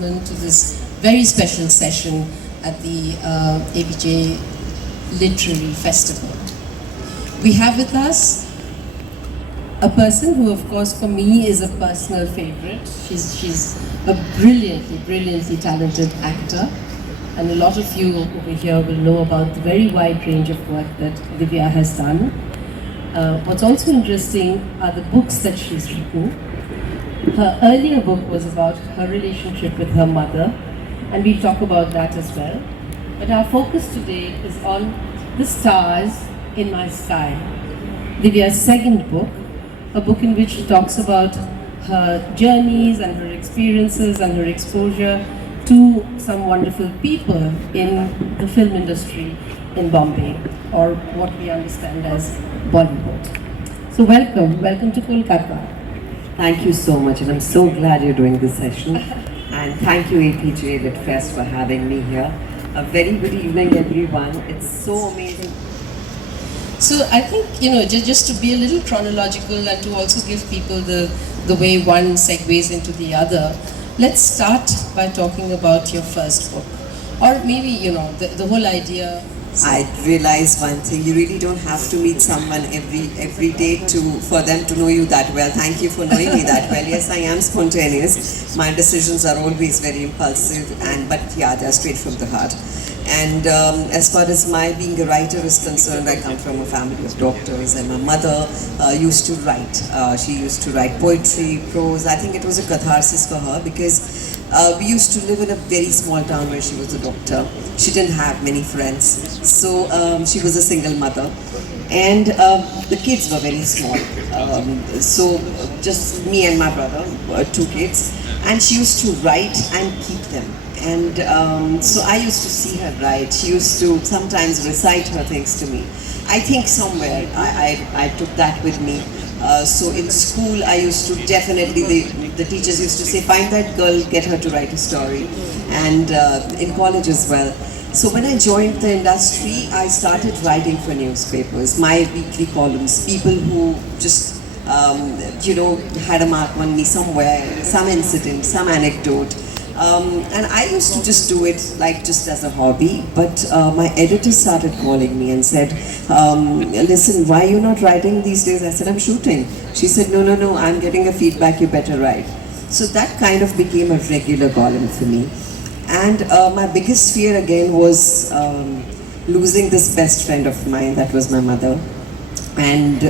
welcome to this very special session at the ABJ Literary Festival. We have with us a person who, of course, for me is a personal favorite. She's a brilliantly talented actor, and a lot of you over here will know about the very wide range of work that Divya has done. What's also interesting are the books that she's written. Her earlier book was about her relationship with her mother, and we'll talk about that as well. But our focus today is on the stars in my sky. Divya's second book, a book in which she talks about her journeys and her experiences and her exposure to some wonderful people in the film industry in Bombay, or what we understand as Bollywood. So welcome to Kolkata. Thank you so much, and I'm so glad you're doing this session. And thank you APJ Lit Fest for having me here. A very good evening everyone. It's so amazing. So I think, just to be a little chronological and to also give people the way one segues into the other, let's start by talking about your first book. Or maybe, the whole idea. I realized one thing, you really don't have to meet someone every day for them to know you that well. Thank you for knowing me that well. Yes, I am spontaneous. My decisions are always very impulsive, but yeah, they're straight from the heart. And as far as my being a writer is concerned, I come from a family of doctors, and my mother used to write. She used to write poetry, prose. I think it was a catharsis for her because we used to live in a very small town where she was a doctor. She didn't have many friends, so she was a single mother. And the kids were very small, so just me and my brother, two kids. And she used to write and keep them. And so I used to see her write. She used to sometimes recite her things to me. I think somewhere I took that with me. So in school I used to definitely, the teachers used to say, find that girl, get her to write a story. And in college as well. So when I joined the industry, I started writing for newspapers, my weekly columns, people who just, had a mark on me somewhere, some incident, some anecdote. And I used to just do it just as a hobby, but my editor started calling me and said, listen, why are you not writing these days? I said, I'm shooting. She said, no, I'm getting a feedback, you better write. So that kind of became a regular column for me. And my biggest fear again was losing this best friend of mine, that was my mother. And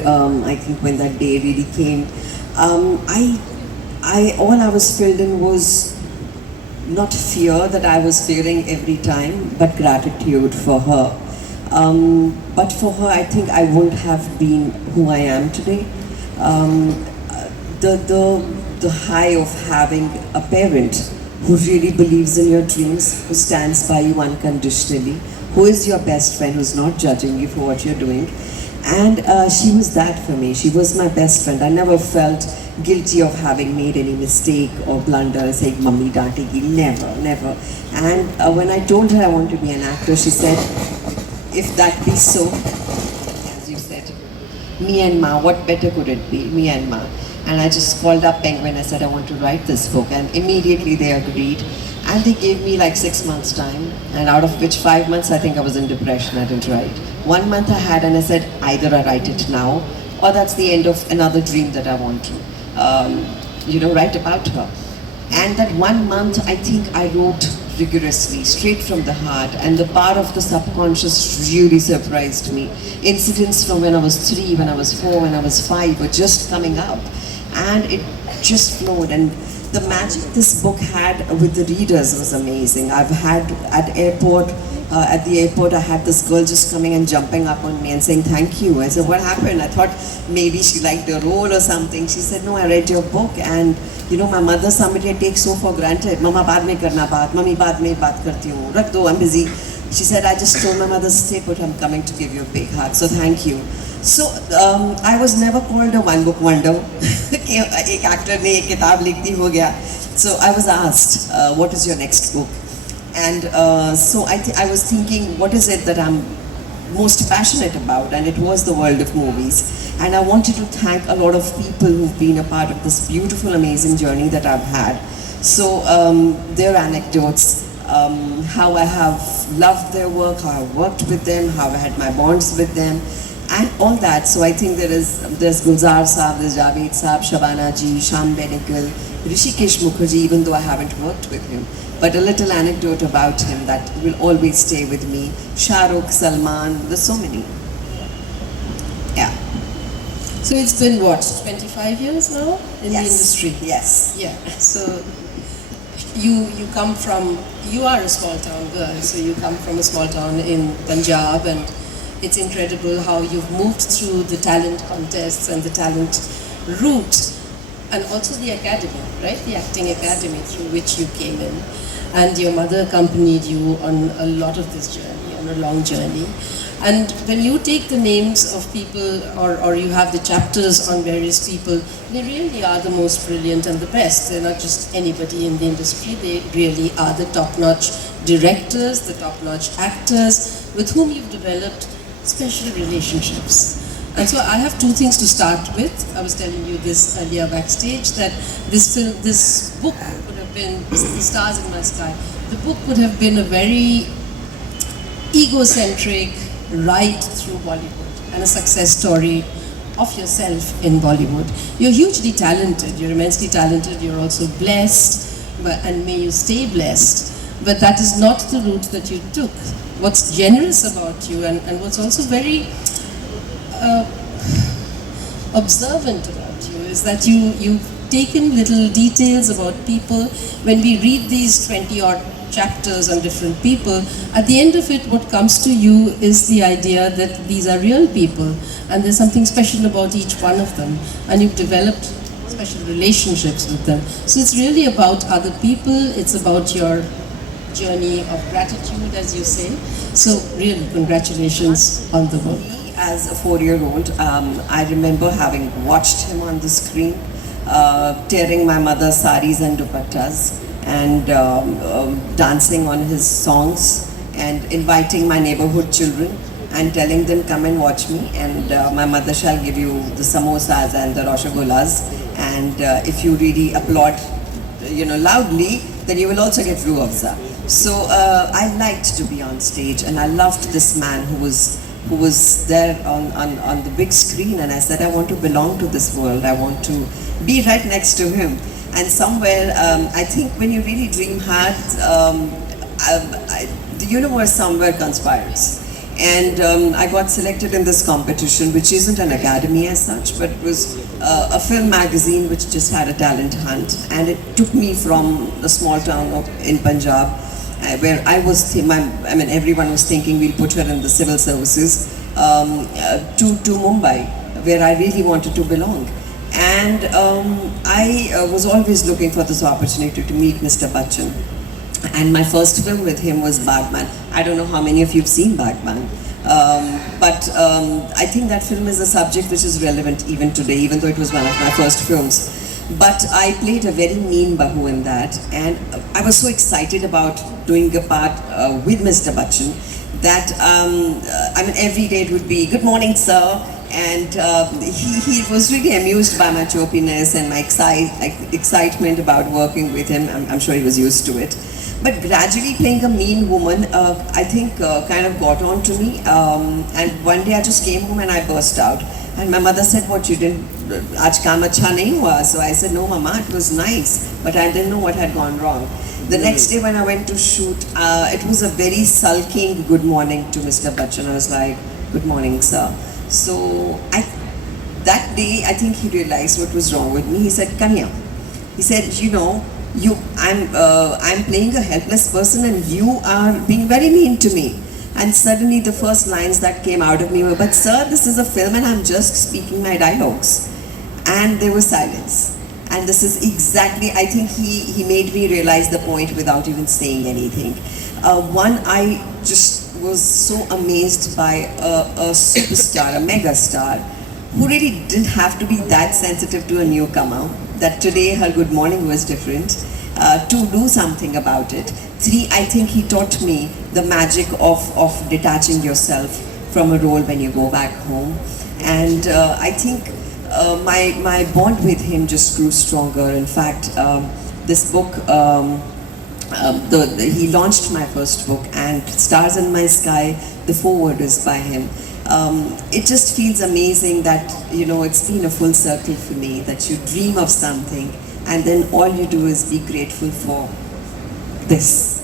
I think when that day really came, all I was filled in was not fear that I was feeling every time, but gratitude for her. But for her, I think I wouldn't have been who I am today. The high of having a parent who really believes in your dreams, who stands by you unconditionally, who is your best friend, who's not judging you for what you're doing. And she was that for me. She was my best friend. I never felt guilty of having made any mistake or blunder, saying, Mummy daantegi. Never. And when I told her I want to be an actor, she said, if that be so, as you said, me and Ma, what better could it be? Me and Ma. And I just called up Penguin. I said, I want to write this book. And immediately they agreed. And they gave me 6 months time. And out of which 5 months, I think I was in depression. I didn't write. 1 month I had, and I said, either I write it now, or that's the end of another dream that I want to, write about her. And that 1 month, I think I wrote rigorously, straight from the heart, and the power of the subconscious really surprised me. Incidents from when I was 3, when I was 4, when I was 5 were just coming up. And it just flowed, and the magic this book had with the readers was amazing. I've had at the airport, I had this girl just coming and jumping up on me and saying, thank you. I said, what happened? I thought maybe she liked the role or something. She said, no, I read your book, and my mother, somebody I take so for granted. Mama, baad mein karna baat. Mummy, baad mein baat karti hu. Rakh do, I'm busy. She said, I just told my mother, stay put, I'm coming to give you a big hug. So thank you. So I was never called a one-book wonder. Ek actor ne ek kitab likh di, ho gaya. So I was asked, what is your next book? And so I was thinking, what is it that I'm most passionate about? And it was the world of movies. And I wanted to thank a lot of people who've been a part of this beautiful, amazing journey that I've had. So their anecdotes, how I have loved their work, how I worked with them, how I had my bonds with them, and all that. So I think there's Gulzar Saab, there's Javed Saab, Shabana Ji, Sham Benikal, Rishikesh Mukherjee, even though I haven't worked with him. But a little anecdote about him that will always stay with me. Shah Rukh, Salman, there's so many. Yeah. So it's been what, 25 years now in the industry? Yes. Yeah. So you come from, you are a small town girl, so you come from a small town in Punjab, and it's incredible how you've moved through the talent contests and the talent route, and also the academy, right? The acting academy through which you came in. And your mother accompanied you on a lot of this journey, on a long journey. And when you take the names of people, or you have the chapters on various people, they really are the most brilliant and the best. They're not just anybody in the industry, they really are the top-notch directors, the top-notch actors, with whom you've developed special relationships. And so I have two things to start with. I was telling you this earlier backstage, that this book would have been, The Stars in My Sky, the book would have been a very egocentric ride through Bollywood and a success story of yourself in Bollywood. You're hugely talented, you're immensely talented, you're also blessed, and may you stay blessed. But that is not the route that you took. What's generous about you, and what's also very observant about you, is that you've taken little details about people. When we read these 20-odd chapters on different people, at the end of it, what comes to you is the idea that these are real people, and there's something special about each one of them, and you've developed special relationships with them. So it's really about other people, it's about your journey of gratitude, as you say. So really, congratulations on the book. As a 4-year-old, I remember having watched him on the screen, tearing my mother's saris and dupattas, and dancing on his songs, and inviting my neighborhood children and telling them, come and watch me, and my mother shall give you the samosas and the rasagollas, and if you really applaud, loudly, then you will also get ruafza. So I liked to be on stage, and I loved this man who was there on the big screen, and I said, I want to belong to this world, I want to be right next to him. And somewhere, I think when you really dream hard, the universe somewhere conspires. And I got selected in this competition, which isn't an academy as such, but it was a film magazine which just had a talent hunt. And it took me from the small town in Punjab, where I was, everyone was thinking we'll put her in the civil services, to Mumbai, where I really wanted to belong. And I was always looking for this opportunity to meet Mr. Bachchan. And my first film with him was Bagman. I don't know how many of you have seen Bagman. But I think that film is a subject which is relevant even today, even though it was one of my first films. But I played a very mean Bahu in that, and I was so excited about doing a part with Mr. Bachchan that every day it would be, good morning, sir. And he was really amused by my chopiness and my excitement about working with him. I'm sure he was used to it. But gradually playing a mean woman, I think kind of got on to me. And one day I just came home and I burst out. And my mother said, what, you didn't, aaj kaam acha nahi hua? So I said, no mama, it was nice, but I didn't know what had gone wrong. The next day when I went to shoot, it was a very sulking good morning to Mr. Bachchan. I was like, good morning, sir. So that day, I think he realized what was wrong with me. He said, come here. He said, I'm playing a helpless person and you are being very mean to me. And suddenly the first lines that came out of me were, but sir, this is a film and I'm just speaking my dialogues. And there was silence. And this is exactly, I think he made me realize the point without even saying anything. I just was so amazed by a superstar, a mega star, who really didn't have to be that sensitive to a newcomer, that today her good morning was different, to do something about it. 3, I think he taught me the magic of detaching yourself from a role when you go back home. And I think my bond with him just grew stronger. In fact, this book. He launched my first book, and Stars in My Sky, the foreword is by him. It just feels amazing that, you know, it's been a full circle for me, that you dream of something and then all you do is be grateful for this.